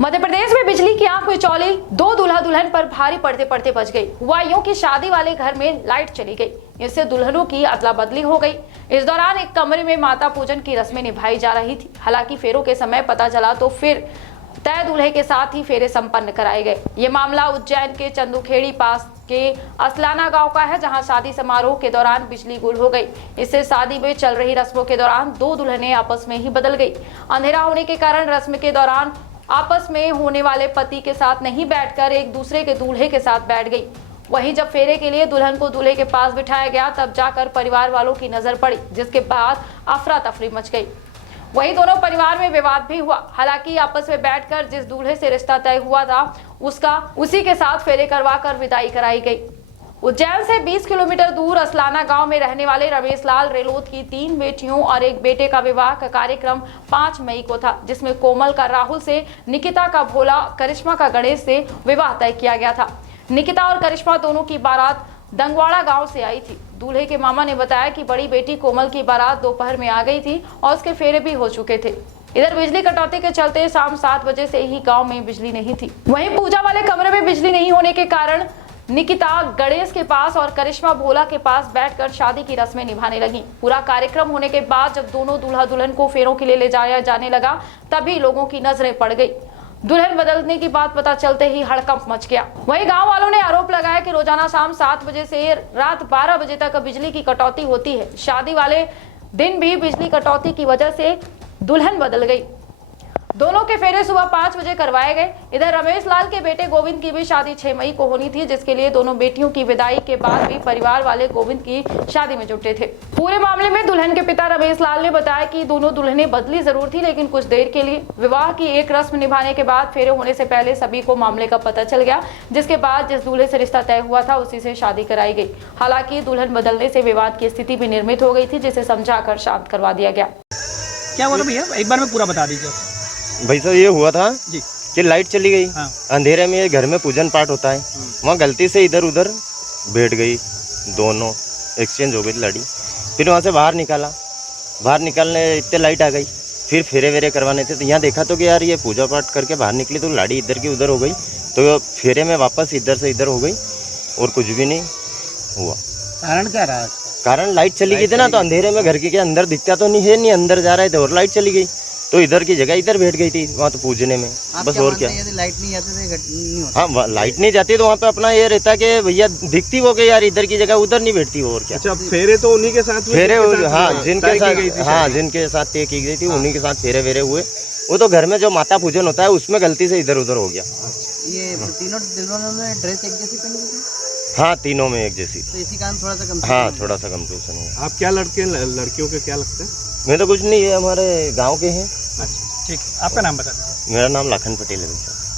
मध्य प्रदेश में बिजली की आंख में चौली दो दूल्हा दुल्हन पर भारी पड़ते पड़ते बच गई। हुआ यूं कि शादी वाले घर में लाइट चली गई, इससे दुल्हनों की अदला बदली हो गई। इस दौरान एक कमरे में माता पूजन की रस्में निभाई जा रही थी। हालांकि फेरों के समय पता चला तो फिर तय दूल्हे के साथ ही फेरे संपन्न कराए गए। ये मामला उज्जैन के चंदुखेड़ी पास के असलाना गांव का है, जहां शादी समारोह के दौरान बिजली गुल हो गई। इससे शादी में चल रही रस्मों के दौरान दो दुल्हनें आपस में ही बदल गई। अंधेरा होने के कारण रस्म के दौरान आपस में होने वाले पति के साथ नहीं बैठकर एक दूसरे के दूल्हे के साथ बैठ गई। वहीं जब फेरे के लिए दुल्हन को दूल्हे के पास बिठाया गया तब जाकर परिवार वालों की नजर पड़ी, जिसके बाद अफरा तफरी मच गई। वहीं दोनों परिवार में विवाद भी हुआ। हालांकि आपस में बैठकर जिस दूल्हे से रिश्ता तय हुआ था उसी के साथ फेरे करवाकर विदाई कराई गई। उज्जैन से 20 किलोमीटर दूर असलाना गांव में रहने वाले रमेश लाल रेलोत की 3 बेटियों और एक बेटे का विवाह का कार्यक्रम 5 मई को था, जिसमें कोमल का राहुल से, निकिता का भोला, करिश्मा का गणेश से विवाह तय किया गया था। निकिता और करिश्मा दोनों की बारात दंगवाड़ा गांव से आई थी। दूल्हे के मामा ने बताया कि बड़ी बेटी कोमल की बारात दोपहर में आ गई थी और उसके फेरे भी हो चुके थे। इधर बिजली कटौती के चलते शाम 7 बजे से ही गांव में बिजली नहीं थी। वहीं पूजा वाले कमरे में बिजली नहीं होने के कारण निकिता गणेश के पास और करिश्मा भोला के पास बैठकर शादी की रस्में निभाने लगी। पूरा कार्यक्रम होने के बाद जब दोनों दूल्हा दुल्हन को फेरों के लिए ले जाया जाने लगा तभी लोगों की नजरें पड़ गई। दुल्हन बदलने की बात पता चलते ही हड़कंप मच गया। वहीं गांव वालों ने आरोप लगाया कि रोजाना शाम 7 बजे से रात 12 बजे तक बिजली की कटौती होती है। शादी वाले दिन भी बिजली कटौती की वजह से दुल्हन बदल गई। दोनों के फेरे सुबह 5 बजे करवाए गए। इधर रमेश लाल के बेटे गोविंद की भी शादी 6 मई को होनी थी, जिसके लिए दोनों बेटियों की विदाई के बाद भी परिवार वाले गोविंद की शादी में जुटे थे। पूरे मामले में दुल्हन के पिता रमेश लाल ने बताया कि दोनों दुल्हनें बदली जरूर थी, लेकिन कुछ देर के लिए। विवाह की एक रस्म निभाने के बाद फेरे होने से पहले सभी को मामले का पता चल गया, जिसके बाद जिस दूल्हे से रिश्ता तय हुआ था उसी से शादी कराई गई। हालांकि दुल्हन बदलने से विवाद की स्थिति भी निर्मित हो गई थी, जिसे समझाकर शांत करवा दिया गया। क्या हुआ था भैया, एक बार में पूरा बता दीजिए। भाई साहब ये हुआ था जी कि लाइट चली गई। हाँ। अंधेरे में घर में पूजन पाठ होता है, वहाँ गलती से इधर उधर बैठ गई, दोनों एक्सचेंज हो गई लड़ी। फिर वहाँ से बाहर निकालने इतने लाइट आ गई। फिर फेरे वेरे करवाने थे तो यहाँ देखा तो कि यार ये पूजा पाठ करके बाहर निकली तो लाड़ी इधर की उधर हो गई, तो फेरे में वापस इधर से इधर हो गई और कुछ भी नहीं हुआ। कारण क्या रहा? कारण लाइट चली गई थी ना, तो अंधेरे में घर के अंदर दिखता तो नहीं है, नहीं अंदर जा रहे थे और लाइट चली गई तो इधर की जगह इधर बैठ गई थी वहाँ तो पूजने में। बस और क्या, यदि लाइट नहीं जाती तो नहीं होता? हाँ लाइट नहीं जाती तो वहाँ पे अपना ये रहता कि भैया दिखती वो कि यार इधर की जगह उधर नहीं बैठती वो, और क्या। अच्छा, फेरे तो उन्हीं के साथ फेरे हाँ जिनके साथ तय की गई थी उन्हीं के साथ फेरे वेरे हुए। वो तो घर में जो माता पूजन होता है उसमें गलती से इधर उधर हो गया। ये तीनों दुल्हनों ने ड्रेस एक जैसी पहनी थी? हाँ तीनों में एक जैसी। तो इसी कारण थोड़ा सा कम। हाँ थोड़ा सा कंफ्यूजन हुआ। आप क्या लड़कियों के क्या लगते हैं? मैं तो कुछ नहीं, ये हमारे गाँव के हैं। अच्छा ठीक, आपका नाम बता दीजिए। मेरा नाम लाखन पटेल है।